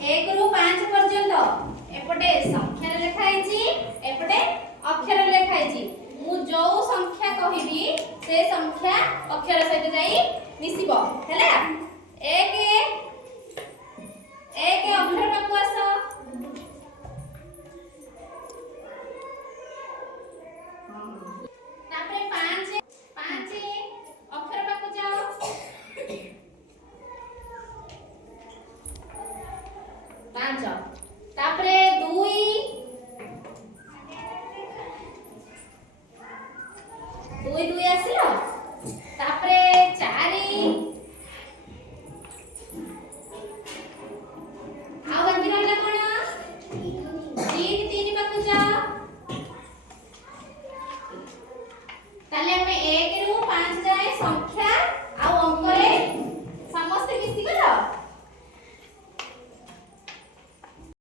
1 ରୁ 5 पर्यंत एपटे संख्या लिखा है एपटे अक्षर लिखा है मु जो संख्या कहिबी से संख्या अक्षर सहित जाई मिसिबो हैला 1 अक्षर पाकु आस तापरे 5 अक्षर पाकु जाओ 5